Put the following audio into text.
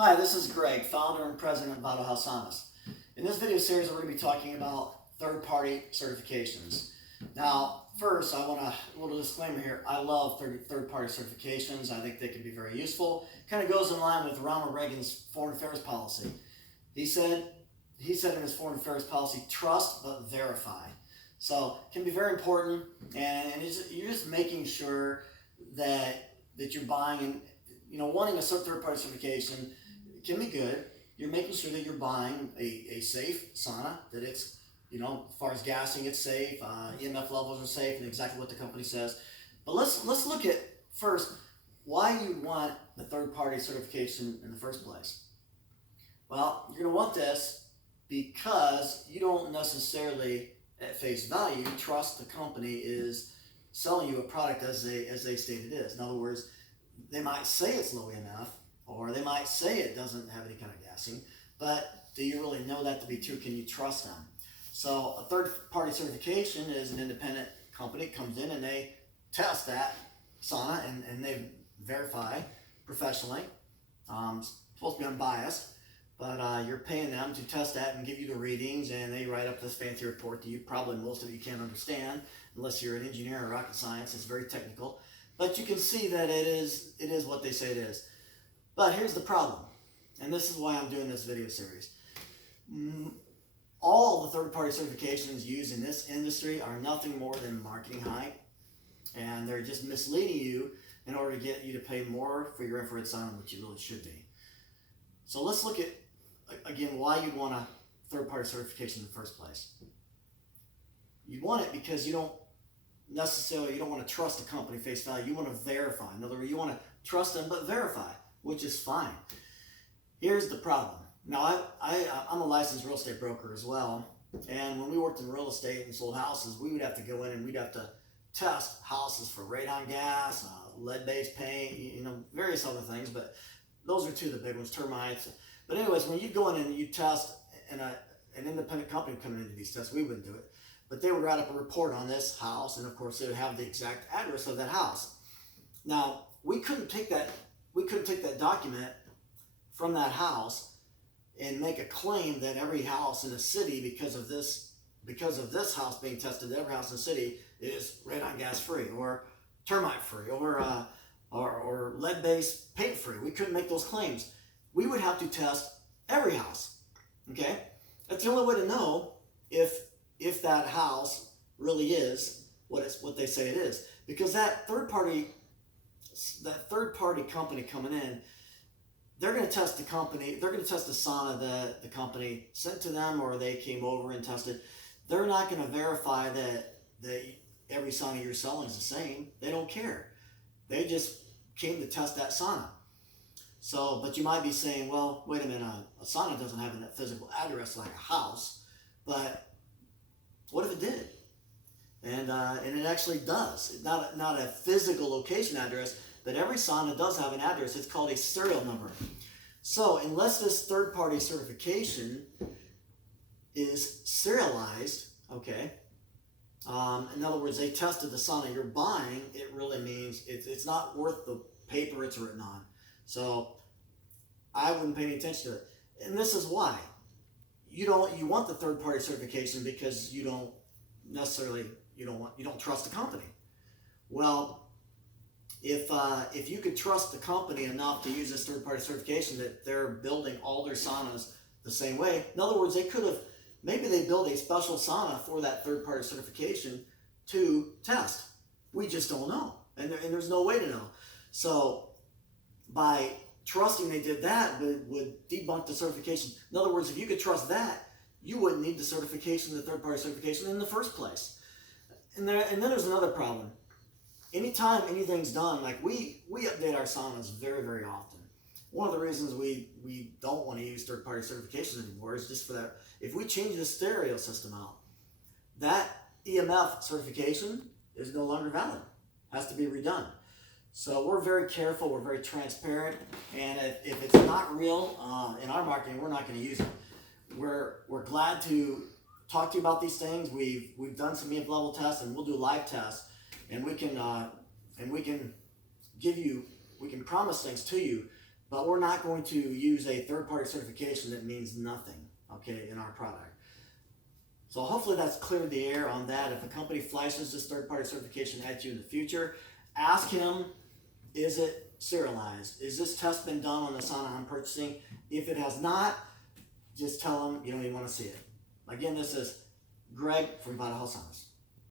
Hi, this is Greg, founder and president of Saunas. In this video series, we're going to be talking about third-party certifications. Now, first, I want a little disclaimer here. I love third-party certifications. I think they can be very useful. Kind of goes in line with Ronald Reagan's foreign affairs policy. He said in his foreign affairs policy, trust but verify. So it can be very important, and you're just making sure that you're buying and wanting a third-party certification can be good. You're making sure that you're buying a safe sauna, that it's, as far as gassing, it's safe, EMF levels are safe, and exactly what the company says. But let's look at first why you want a third-party certification in the first place. Well, you're going to want this because you don't necessarily, at face value, trust the company is selling you a product as they state it is. In other words, they might say it's low EMF, or they might say it doesn't have any kind of gassing, but do you really know that to be true? Can you trust them? So a third-party certification is an independent company comes in and they test that sauna and they verify professionally. It's supposed to be unbiased, but you're paying them to test that and give you the readings, and they write up this fancy report that most of you can't understand unless you're an engineer or rocket science. It's very technical, but you can see that it is what they say it is. But here's the problem, and this is why I'm doing this video series. All the third-party certifications used in this industry are nothing more than marketing hype, and they're just misleading you in order to get you to pay more for your infrared sauna, which you really should be. So let's look at, again, why you'd want a third-party certification in the first place. You'd want it because you don't want to trust the company face value. You want to verify. In other words, you want to trust them but verify, which is fine. Here's the problem. Now, I'm a licensed real estate broker as well, and when we worked in real estate and sold houses, we would have to go in and we'd have to test houses for radon gas, lead-based paint, various other things, but those are two of the big ones, termites. But anyways, when you go in and you test, and an independent company coming into these tests, we wouldn't do it, but they would write up a report on this house, and of course, they would have the exact address of that house. Now, we couldn't take that document from that house and make a claim that every house in the city, because of this house being tested, every house in the city is radon gas free or termite free or lead-based paint free. We couldn't make those claims. We would have to test every house. Okay, that's the only way to know if that house really is what they say it is, because that third party company coming in, they're going to test the company. They're going to test the sauna that the company sent to them, or they came over and tested. They're not going to verify that every sauna you're selling is the same. They don't care. They just came to test that sauna. So, but you might be saying, well, wait a minute, a sauna doesn't have a physical address like a house, but what if it did? And it actually does. It's not a physical location address, but every sauna does have an address. It's called a serial number. So unless this third-party certification is serialized, okay, in other words, they tested the sauna you're buying, it really means it's not worth the paper it's written on. So I wouldn't pay any attention to it. And this is why. You want the third-party certification because you don't trust the company. Well, if you could trust the company enough to use this third-party certification that they're building all their saunas the same way, in other words, maybe they build a special sauna for that third-party certification to test. We just don't know, and there's no way to know. So by trusting they did that would debunk the certification. In other words, if you could trust that, you wouldn't need the certification, the third-party certification in the first place. And then there's another problem. Anytime anything's done, like we update our saunas very, very often. One of the reasons we don't want to use third-party certifications anymore is just for that. If we change the stereo system out, that EMF certification is no longer valid. It has to be redone. So we're very careful, we're very transparent, and if it's not real in our marketing, we're not going to use it. We're glad to talk to you about these things. We've done some EMF level tests, and we'll do live tests, and we can promise things to you but we're not going to use a third-party certification that means nothing, okay, in our product. So hopefully that's cleared the air on that. If a company flashes this third-party certification at you in the future, ask him, is it serialized? Is this test been done on the sauna I'm purchasing? If it has not, just tell him you don't even want to see it. Again, this is Greg from Saunas.